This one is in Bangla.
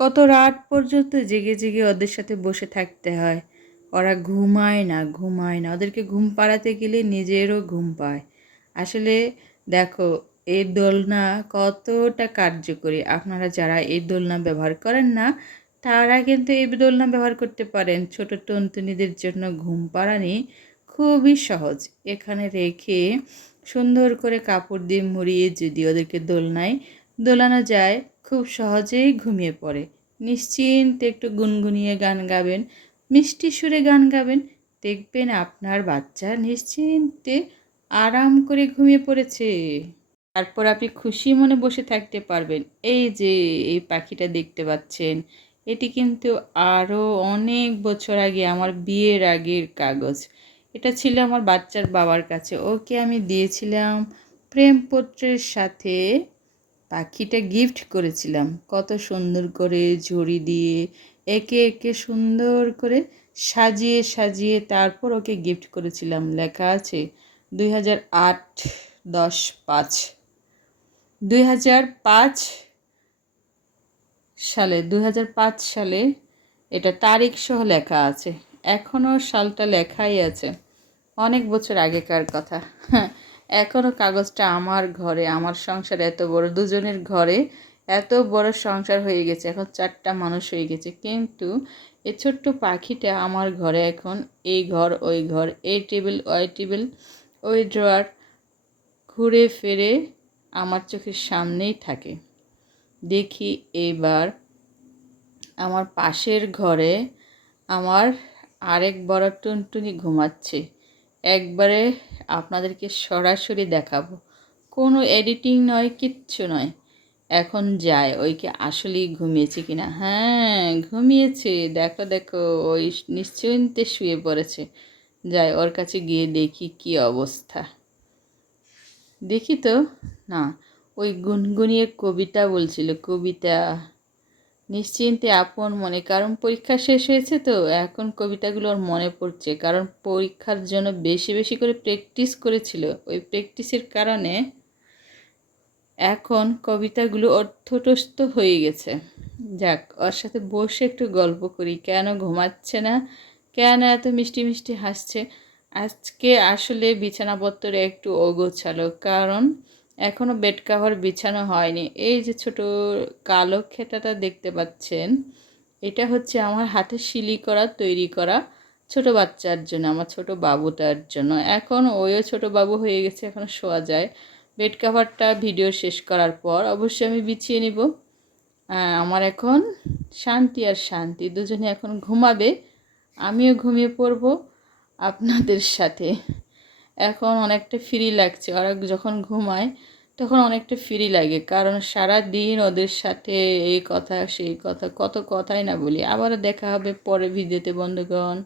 কত রাত পর্যন্ত জেগে জেগে ওদের সাথে বসে থাকতে হয়। ওরা ঘুমায় না, ওদেরকে ঘুম পাড়াতে গেলে নিজেরও ঘুম পায়। আসলে দেখো, এই দোলনা কতটা কার্যকরী। আপনারা যারা এই দোলনা ব্যবহার করেন না, তারা কিন্তু এই দোলনা ব্যবহার করতে পারেন। ছোট টুনটুনিদের জন্য ঘুম পাড়ানি খুবই সহজ। এখানে রেখে সুন্দর করে কাপড় দিয়ে মুড়িয়ে যদি ওদেরকে দোলনায় দোলানো যায়, খুব সহজেই ঘুমিয়ে পড়ে। নিশ্চিন্তে একটু গুনগুনিয়ে গান গাবেন, মিষ্টি সুরে গান গাবেন, দেখবেন আপনার বাচ্চা নিশ্চিন্তে আরাম করে ঘুমিয়ে পড়েছে। তারপর আপনি খুশি মনে বসে থাকতে পারবেন। এই যে এই পাখিটা দেখতে পাচ্ছেন, এটি কিন্তু আরও অনেক বছর আগে, আমার বিয়ের আগের কাগজ। এটা ছিল আমার বাচ্চার বাবার কাছে, ওকে আমি দিয়েছিলাম প্রেমপত্রের সাথে। পাখিটা গিফট করেছিলাম কত সুন্দর করে ঝুড়ি দিয়ে একে একে সুন্দর করে সাজিয়ে সাজিয়ে তারপর ওকে গিফট করেছিলাম। লেখা আছে 2008 10/5 2005 সালে 2005 সালে এটা তারিখ সহ লেখা আছে। এখনও সালটা লেখাই আছে, অনেক বছর আগেকার কথা। এখনও কাগজটা আমার ঘরে। আমার সংসার এত বড়, দুজনের ঘরে এত বড় সংসার হয়ে গেছে, এখন 4টা মানুষ হয়ে গেছে, কিন্তু এই ছোট্ট পাখিটা আমার ঘরে এখন এই ঘর ওই ঘর, এই টেবিল ওই টেবিল, ওই ড্রয়ার ঘুরে ফিরে আমার চোখের সামনেই থাকে। দেখি এবার আমার পাশের ঘরে আমার আরেক বড় টুনটুনি ঘুমাচ্ছে। একবারে আপনাদেরকে সরাসরি দেখাবো, কোনো এডিটিং নয়, কিচ্ছু নয়। এখন যায় ওইকে আসলেই ঘুমিয়েছে কিনা। হ্যাঁ, ঘুমিয়েছে। দেখো দেখো, ওই নিশ্চিন্তে শুয়ে পড়েছে। যাই ওর কাছে গিয়ে দেখি কি অবস্থা। দেখি তো, না, ওই গুনগুনিয়ে কবিতা বলছিল, কবিতা। নিশ্চিন্তে আপন মনে, কারণ পরীক্ষা শেষ হয়েছে তো এখন কবিতাগুলো ওর মনে পড়ছে, কারণ পরীক্ষার জন্য বেশি বেশি করে প্র্যাকটিস করেছিল। ওই প্র্যাকটিসের কারণে এখন কবিতাগুলো অর্থটস্থ হয়ে গেছে। যাক, ওর সাথে বসে একটু গল্প করি, কেন ঘুমাচ্ছে না, কেন এত মিষ্টি মিষ্টি হাসছে। আজকে আসলে বিছানাপত্রে একটু অগোছালো, কারণ এখনও বেড কাভার বিছানো হয়নি। এই যে ছোট কালো খেতাটা দেখতে পাচ্ছেন, এটা হচ্ছে আমার হাতে শিলি করা তৈরি করা ছোট বাচ্চার জন্য, আমার ছোট বাবুটার জন্য। এখন ওইও ছোট বাবু হয়ে গেছে, এখন শোয়া যায়। বেড কাভারটা ভিডিও শেষ করার পর অবশ্যই আমি বিছিয়ে নিব। আমার এখন শান্তি আর শান্তি, দুজনে এখন ঘুমাবে, আমিও ঘুমিয়ে পড়ব আপনাদের সাথে। এখন অনেকটা ফ্রি লাগছে, ওরা যখন ঘুমায় তখন অনেকটা ফ্রি লাগে, কারণ সারা দিন ওদের সাথে এই কথা সেই কথা, কত কথাই না বলি। আবারও দেখা হবে পরে ভিডিওতে বন্ধুগণ।